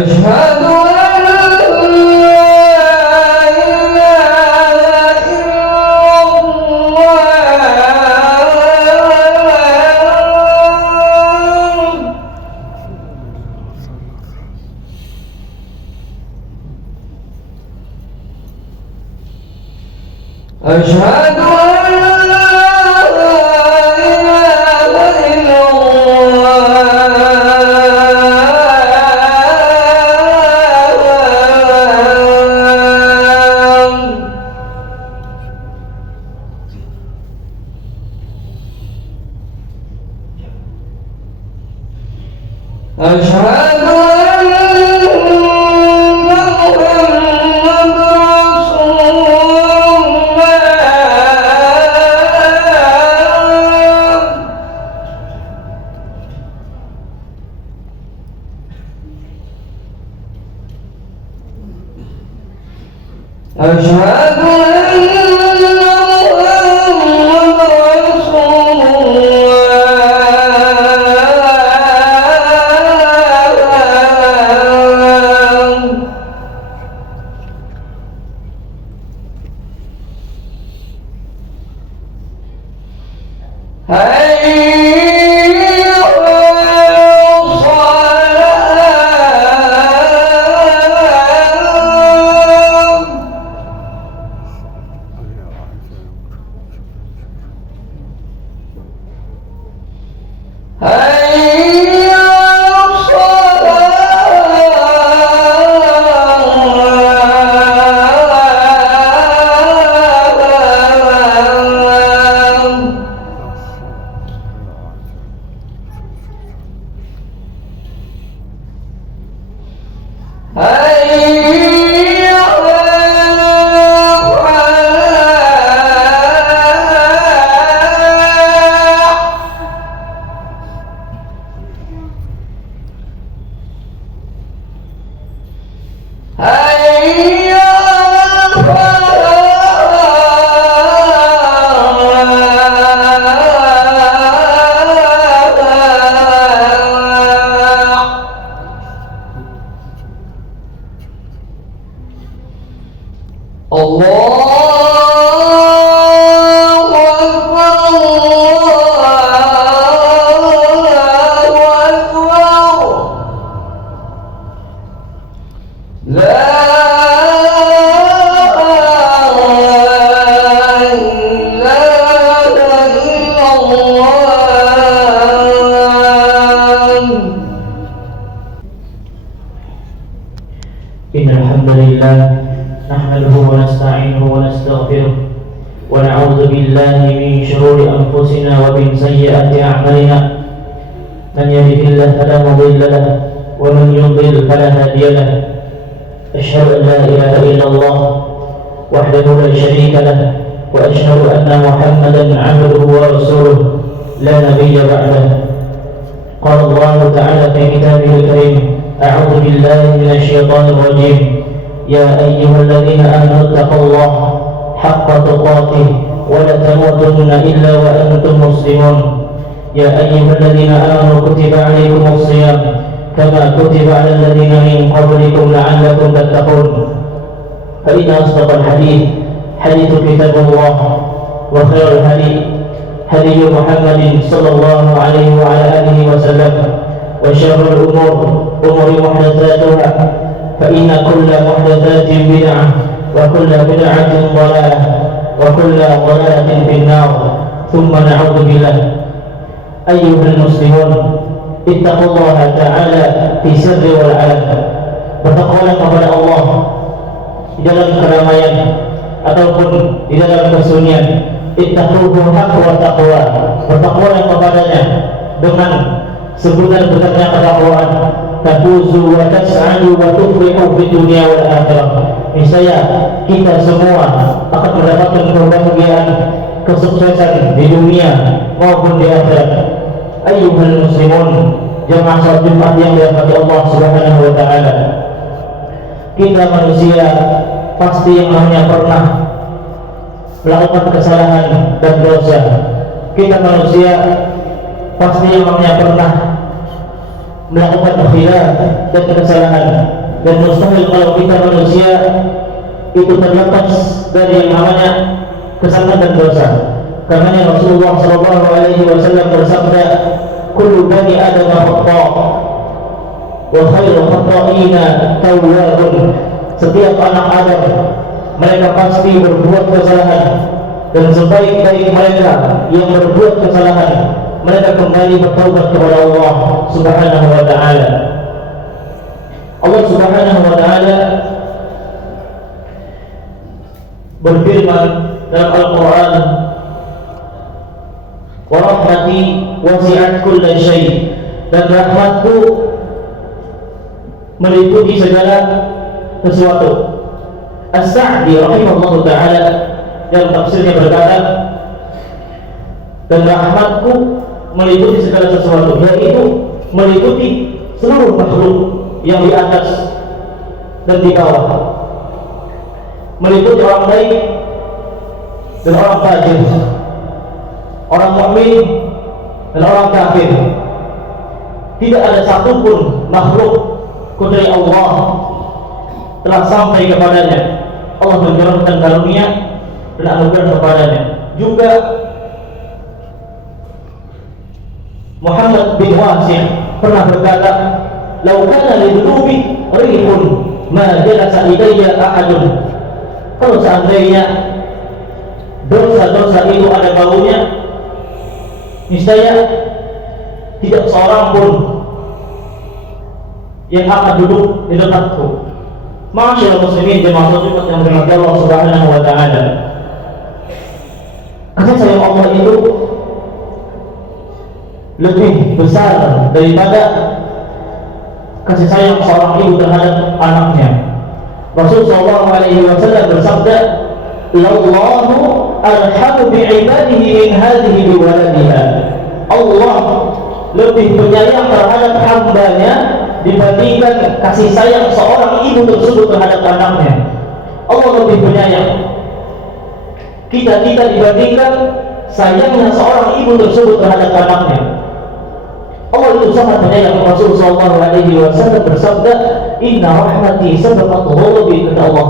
أشهد أن لا إله إلا الله. أشهد أن لا إله إلا أشهد أن محمد رسول الله. أشهد أن محمد رسول إن الحمد لله نحمده ونستعينه ونستغفره ونعوذ بالله من شرور أنفسنا ومن سيئات أعمالنا. من يهده الله فلا مضل له ومن يضلل فلا هادي له. أشهد أن لا إله إلا الله وحده لا شريك له وأشهد أن محمدا عبده ورسوله لا نبي بعده. قال الله تعالى في كتابه الكريم: أعوذ بالله من الشيطان الرجيم. يا أيها الذين آمنوا اتقوا الله حق تقاته ولا تموتن إلا وأنتم مسلمون. يا أيها الذين آمنوا كتب عليكم الصيام كما كتب على الذين من قبلكم لعلكم تتقون. فإن أصدق الحديث حديث كتاب الله، وخير الهدي هدي محمد صلى الله عليه وعلى آله وسلم، وشر الأمور محدثاتها، فإن كل محدثات بدعة وكل بدعة ضلالة وكل ضلالة في النار ثم نعوذ بالله. أيها المسلمون اتقوا الله تعالى في سر والعلن. Bertakwalah kepada Allah di dalam keramaian ataupun di dalam kesunyian. Ittaquhu haqqa taqwa. Bertakwalah kepadanya dengan sebenar-benarnya ketakwaan. Tafuzu wa tas'adu wa tuflihu fid dunya wal akhirah. Niscaya kita semua akan mendapatkan kebahagiaan, kesuksesan di dunia maupun di akhirat. Ayyuhal muslimun, jemaah salat Jumat yang dirahmati Allah Subhanahu wa taala. Kita manusia pasti yang namanya pernah melakukan kesalahan dan dosa. Kita manusia pasti yang namanya pernah melakukan khilaf dan kesalahan, dan mustahil kalau kita manusia itu terlepas dari yang namanya kesalahan dan dosa. Karena Rasulullah SAW bersabda, "Kullu bani Adam khata' wa khairu khata'ina tawwabun." Setiap anak Adam mereka pasti berbuat kesalahan, dan sebaik-baik mereka yang berbuat kesalahan mereka kembali bertaubat kepada Allah Subhanahu wa taala. Allah Subhanahu wa taala berfirman dalam Al-Qur'an, "Wa rahmati wasi'at kulla syai'." Dan rahmatku meliputi segala sesuatu. As-Sa'di rahimahullah taala dalam tafsirnya berkata, dan rahmatku meliputi segala sesuatu, yaitu meliputi seluruh makhluk yang di atas dan di bawah, meliputi orang baik dan orang fajir, orang mukmin dan orang kafir. Tidak ada satupun makhluk kecuali Allah telah sampai kepadanya. Allah mencurahkan karunia dan anugerah kepadanya. Juga Muhammad bin Wasi' pernah berkata, "Lau kana lidhunubi rihun ma jalasa ilayya ahadun." Kalau seandainya dosa-dosa itu ada baunya, niscaya tidak seorang pun yang akan duduk di dekatku. Ma'asyiral muslimin jemaah Jumat yang dirahmati Allah Subhanahu wa taala. Kasih sayang Allah itu lebih besar daripada kasih sayang seorang ibu terhadap anaknya. Rasulullah SAW bersabda, "Allahu arhamu bi'ibadihi min hadhihi biwaladiha." Allah lebih penyayang terhadap hambanya dibandingkan kasih sayang seorang ibu tersebut terhadap anaknya. Allah lebih penyayang kita dibandingkan sayangnya seorang ibu tersebut terhadap anaknya. Allah itu sangat menyayang. Rasulullah SAW bersabda, "Inna rahmati sabaqat ghadabi." Kata Allah,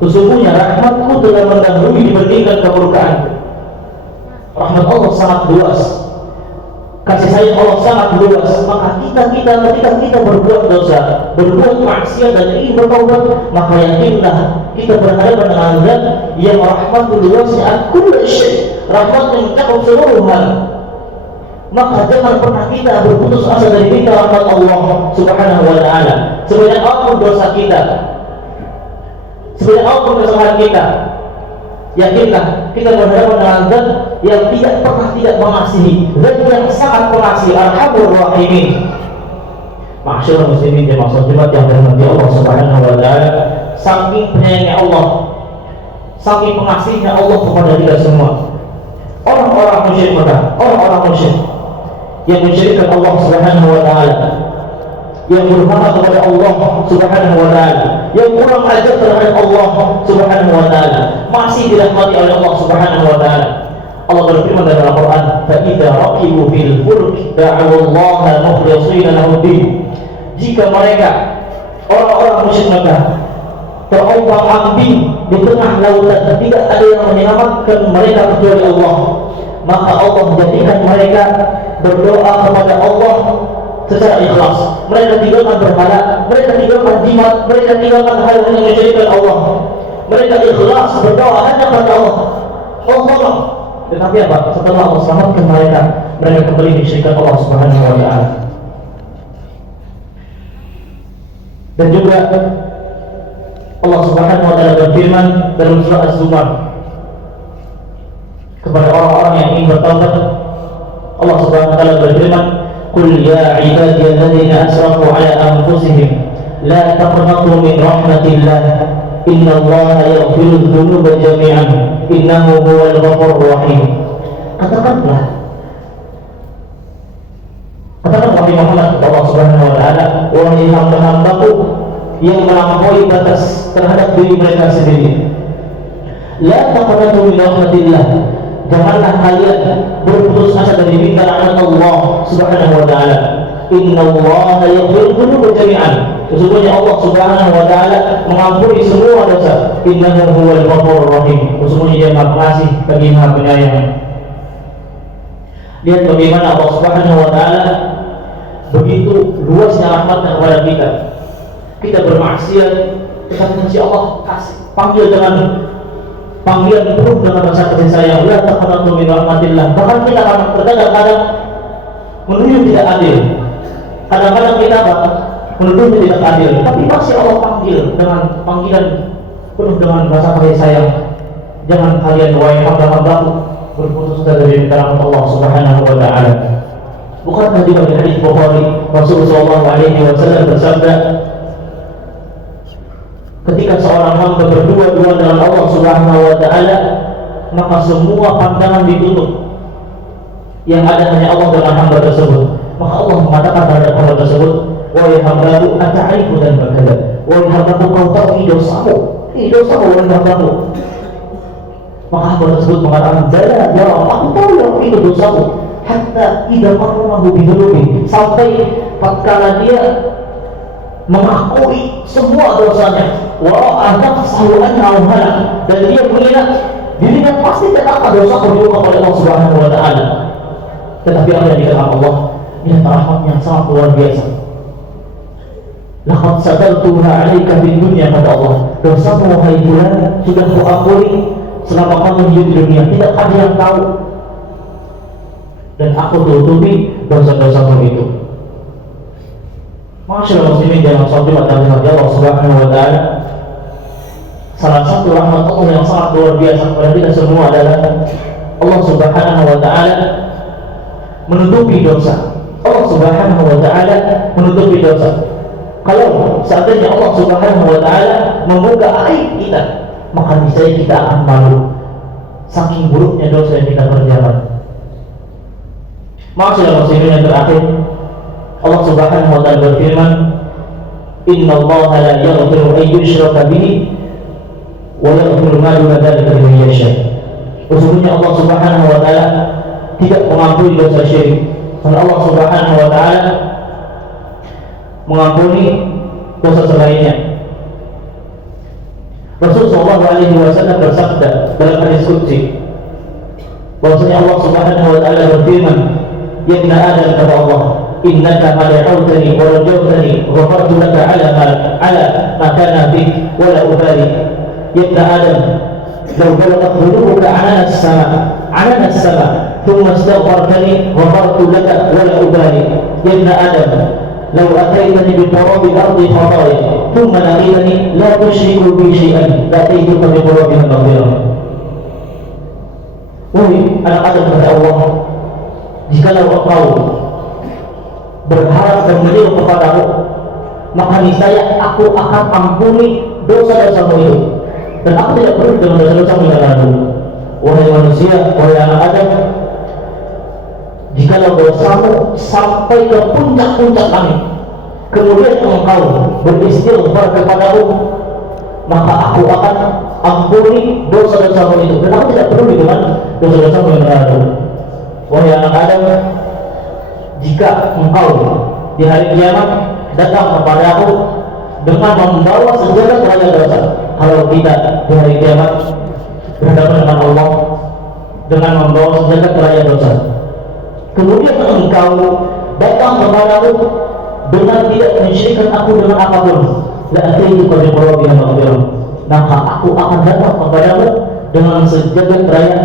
sesungguhnya rahmatku telah mendahului dibandingkan kemurkaanku. Rahmat Allah sangat luas, kasih sayang Allah sangat luas. Maka ketika kita berbuat dosa, berbuat maksiat dan ingin bertaubat, maka yakinlah kita berhadapan dengan Zat yang rahmatul wasi'at kulli syai', rahmat yang mencakup seluruh hal. Maka jangan pernah kita berputus asa dari minta rahmat Allah Subhanahu wa taala. Sebanyak apapun dosa kita, sebanyak apapun kesalahan kita, yakinlah kita berhadapan dengan Zat yang tidak pernah tidak mengasihi, Zat yang sangat pengasih, Arhamur Rahimin. Ma'asyiral muslimin jemaah salat Jumat yang dirahmati Allah Subhanahu wa taala, saking penyayangnya Allah, saking pengasihnya Allah kepada kita semua. Orang-orang musyrik Mekah, orang-orang musyrik yang mensyirikkan Allah Subhanahu wa taala, yang berhala kepada Allah Subhanahu wa taala, yang kurang ajar terhadap Allah Subhanahu wa taala, masih dirahmati oleh Allah Subhanahu wa taala. Allah berfirman dalam Al-Qur'an, "Fa idza raqibu fil fulk da'u Allah mukhlishina lahu-d." Jika mereka orang-orang musyrik Mekah terombang-ambing di tengah lautan, tidak ada yang menyelamatkan mereka kecuali Allah, maka Allah menjadikan mereka berdoa kepada Allah secara ikhlas. Mereka tinggalkan berhala, mereka tinggalkan jimat, mereka tinggalkan hal-hal yang mensyirikkan Allah. Mereka ikhlas berdoa hanya kepada Allah. Allah tolong. Tetapi apa? Setelah Allah selamatkan mereka, mereka kembali disyirikkan Allah Subhanahu wa taala. Dan juga Allah Subhanahu wa taala berfirman dalam surah Az-Zumar kepada orang-orang yang ingin bertaubat. Allah Subhanahu wa taala berfirman, "Qul ya ibadiyalladzina asrafu ala anfusihim la taqnatu min rahmatillah innallaha yaghfiru dzunuba jami'an innahu huwal ghafurur rahim." Katakanlah wahai Muhammad kepada Allah Subhanahu wa taala, wahai hamba-hambaku yang melampaui batas terhadap diri mereka sendiri, la taqnatu min rahmatillah, janganlah kalian berputus asa dari minta rahmat Allah Subhanahu wa taala. Innallaha yaghfiru dzunuba jami'an, sesungguhnya Allah Subhanahu wa taala mengampuni semua dosa. Innahu huwal ghafurur rahim, sesungguhnya Dia Maha Pengasih lagi Maha Penyayang. Lihat bagaimana Allah Subhanahu wa taala begitu luasnya rahmatnya kepada kita. Kita bermaksiat, tetapi masih Allah kasih panggil dengan panggilan penuh dengan rasa kasih sayang. La taqnatu min rahmatillah. Bahkan kita kadang-kadang menuduh tidak adil. Kadang-kadang kita menuduh tidak adil, tapi masih Allah panggil dengan panggilan penuh dengan rasa kasih sayang. Jangan kalian wahai hamba-hambaku berputus asa dari rahmat Allah Subhanahu wa taala. Bukankah di dalam hadis Bukhari Rasulullah SAW bersabda, ketika seorang hamba berdua-dua dengan Allah Subhanahu wa taala, maka semua pandangan ditutup. Yang ada hanya Allah dengan hamba tersebut. Maka Allah mengatakan terhadap hamba tersebut, wahai hambaku, ata'rifu dan berkata, wahai hambaku, kau tahu ini dosamu, wahai hambaku. Maka hamba tersebut mengatakan, bala ya Allah, aku tahu yang itu dosamu. Hatta idza qarramahu bidunubi, sampai tatkala dia mengakui semua dosanya, wa ana sahuan auhala, dan dia mengira dirinya pasti terdapat dosa diungkap oleh Allah Subhanahu wa taala. Tetapi apa yang dikatakan Allah, ini rahmat yang sangat luar biasa. Laqad satartuha 'alaika fid dunya, kata Allah, dosamu wahai fulan sudah kuampuni selama kamu hidup di dunia, tidak ada yang tahu, dan aku tutupi dosa-dosamu itu. Masyaallah muslimin dalam satu dan Allah Subhanahu wa taala, salah satu rahmat Allah yang sangat luar biasa kepada kita semua adalah Allah Subhanahu wa taala menutupi dosa. Allah Subhanahu wa taala menutupi dosa. Kalau seandainya Allah Subhanahu wa taala membuka aib kita, maka niscaya kita akan malu saking buruknya dosa yang kita kerjakan. Masyaallah muslimin yang terakhir, Allah Subhanahu wa taala berfirman, "Innallaha la yaghfiru an yushraka bihi wa yaghfiru ma duna dzalika liman yasha." Sesungguhnya Allah Subhanahu wa taala tidak mengampuni dosa syirik, dan Allah Subhanahu wa taala mengampuni dosa selainnya. Rasulullah SAW bersabda dalam hadis qudsi bahwasanya Allah Subhanahu wa taala berfirman, "Ya ibn Adam, kata Allah, innaka ma da'awtani wa rajawtani ghafartu laka ala ma kana fik wa la ubali." Ya ibn Adam, law balagat dhunubuka 'anana as-sama thumma istaghfartani ghafartu laka wa la ubali. Ya ibn Adam, law ataitani bi turabi al-ardi khataya thumma laqitani la tushriku bi shay'an la ataituka bi qurabiha maghfirah. Wahai anak Adam, kata Allah, jikalau engkau berharap dan meniru kepadamu, maka niscaya aku akan ampuni dosa-dosamu itu, dan aku tidak perlu dengan dosa-dosamu yang lalu. Wahai manusia, wahai anak Adam, jikalau dosamu sampai ke puncak-puncak langit, kemudian engkau beristighfar kepadamu, maka aku akan ampuni dosa-dosamu itu, dan aku tidak perlu dengan dosa-dosamu yang lalu. Wahai anak Adam, jika engkau di hari kiamat datang kepada aku dengan membawa segala banyak dosa, kalau kita di hari kiamat berhadapan dengan Allah dengan membawa segala banyak dosa, kemudian engkau datang kepada aku dengan tidak mensyirikkan aku dengan apapun, la ataitu bi qurabiha maghfirah, maka aku akan datang kepadamu dengan sejagat raya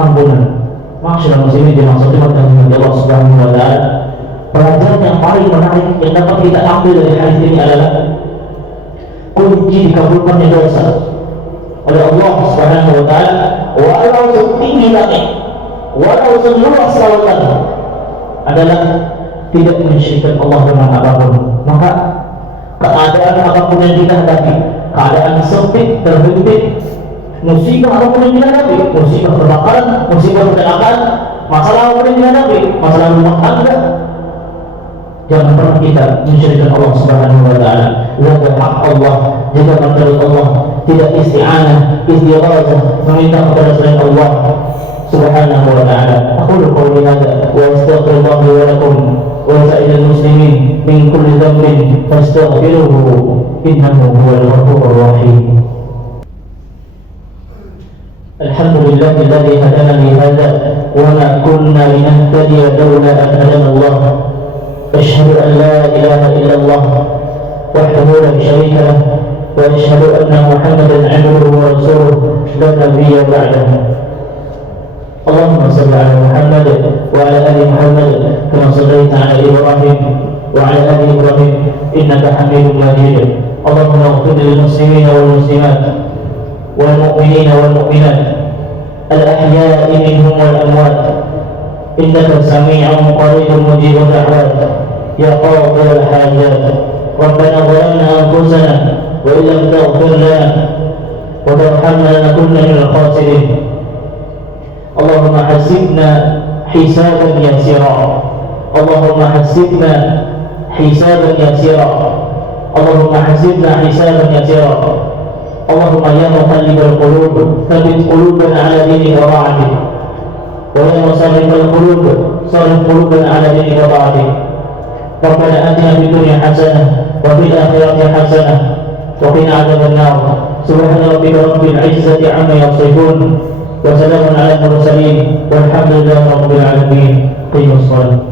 ampunan. Masyaallah muslimin dimaksud dengan Allah Subhanahu wa taala. Pelajaran yang paling menarik yang dapat kita ambil dari hadis ini adalah kunci dikabulkannya dosa oleh Allah Subhanahu wa taala, walau setinggi langit, walau seluas lautan, adalah tidak mensyirikkan Allah dengan apapun. Maka keadaan apapun yang kita hadapi, keadaan sempit, terhimpit, musibah apapun yang kita hadapi, musibah kebakaran, musibah kecelakaan, masalah apapun yang kita hadapi, masalah rumah tangga, jangan pernah kita mensyirikkan Allah Subhanahu wa taala. Laga hak Allah, jika menurut Allah, tidak isti'anah, istighazah, meminta kepada selain Allah Subhanahu wa taala. Aqulu qawli hadza wa astaghfirullah li wa lakum wa sa'ilal muslimin min kulli dhanbin fastaghfiruhu innahu huwal ghafurur rahim. Alhamdulillah alladhi hadana li hadza wa ma kunna linahtadiya lawla an hadana Allah. أشهد أن لا إله إلا الله وحده لا شريك له وأشهد أن محمدا عبده ورسوله لا نبي بعده. اللهم صل على محمد وعلى آل محمد كما صليت على إبراهيم وعلى آل إبراهيم إنك حميد مجيد. اللهم اغفر للمسلمين والمسلمات والمؤمنين والمؤمنات الأحياء منهم والأموات إنك سميع قريب مجيب الدعوات يا قاضي الحاجات. ربنا ظلمنا أنفسنا وإن لم تغفر لنا وترحمنا لنكن من الخاسرين. اللهم حسبنا حسابا يسيرا، اللهم حسبنا حسابا يسيرا، اللهم حسبنا حسابا يسيرا. اللهم يا مقلب القلوب ثبت قلوبنا على دينك وطاعتك، ويا مصرف القلوب صرف قلوبنا على دينك وطاعتك. ربنا آتنا في الدنيا حسنة وفي الآخرة حسنة وقنا عذاب النار. سبحان ربك رب العزة عما يصفون وسلام على المرسلين والحمد لله رب العالمين. قيموا الصلاة.